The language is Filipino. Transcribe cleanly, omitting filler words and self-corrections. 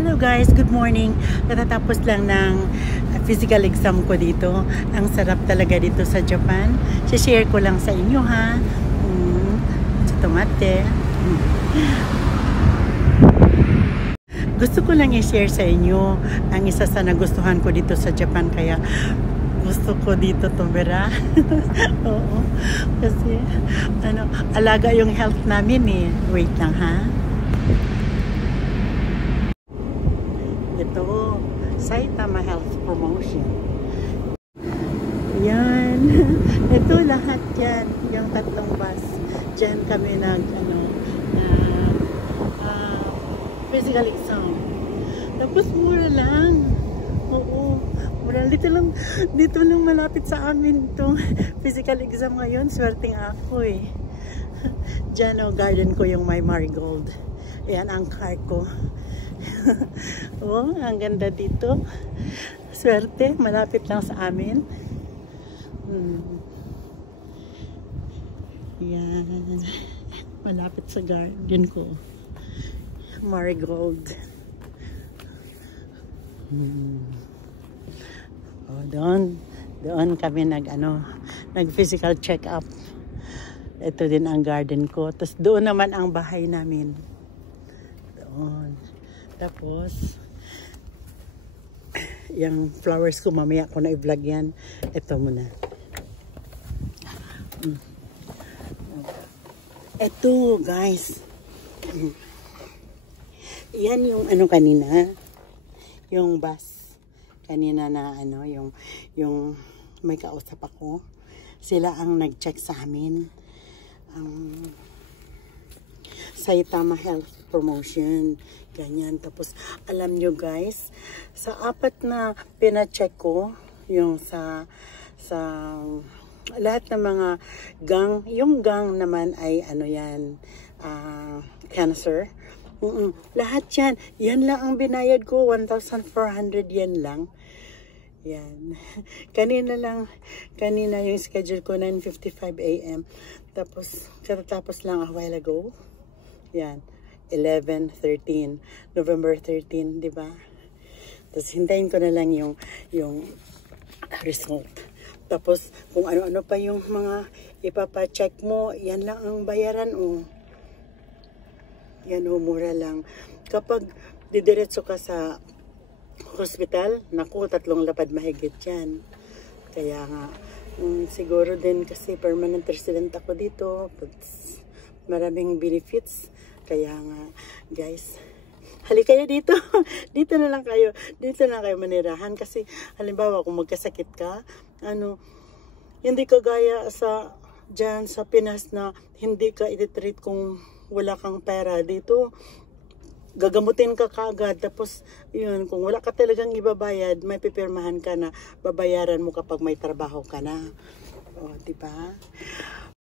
Hello guys, good morning. Natatapos lang ng physical exam ko dito. Ang sarap talaga dito sa Japan. Share ko lang sa inyo ha. Tomate. Gusto ko lang i-share sa inyo ang isa sa nagustuhan ko dito sa Japan, kaya gusto ko dito tumira. Oo. Kasi alaga yung health namin eh. Wait lang ha. Ito, Saitama Health Promotion. Yan. Ito lahat yan. Yung tatlong bus. Diyan kami physical exam. Tapos mura lang. Oo. Mura. Dito lang malapit sa amin itong physical exam ngayon. Swerteng ako eh. Diyan garden ko yung my marigold. Ayan ang car ko. Oh, ang ganda dito. Swerte, malapit lang sa amin. Yan. Malapit sa garden ko. Marigold. Oh, doon kami nag physical check up. Ito din ang garden ko. Tapos doon naman ang bahay namin. Doon. Tapos, yung flowers ko mamaya ko na i-vlog yan. Ito muna. Ito, guys. Yan yung kanina. Yung bus. Kanina na yung may kausap ako. Sila ang nag-check sa amin. Saitama Health Promotion. Ganyan. Tapos, alam nyo guys, sa 4 na pina-check ko, yung sa lahat ng mga gang, yung gang naman ay cancer. Lahat yan. Yan lang ang binayad ko, 1,400 yen lang. Yan. Kanina yung schedule ko, 9:55 AM. Tapos, katatapos lang a while ago. Yan. 11/13, November 13, di ba? Tapos hintayin ko na lang yung result. Tapos kung ano-ano pa yung mga ipapa-check mo, yan lang ang bayaran o. Yan mura lang. Kapag didiretso ka sa hospital, naku, 3 lapad mahigit yan. Kaya nga, siguro din kasi permanent resident ako dito. Maraming benefits. Kaya nga, guys, halika kayo dito. Dito na lang kayo manirahan. Kasi, halimbawa, kung magkasakit ka, hindi ka gaya dyan sa Pinas na hindi ka i-treat kung wala kang pera. Dito, gagamutin ka kaagad. Tapos, yun, kung wala ka talagang ibabayad, may pipirmahan ka na babayaran mo kapag may trabaho ka na. O, diba?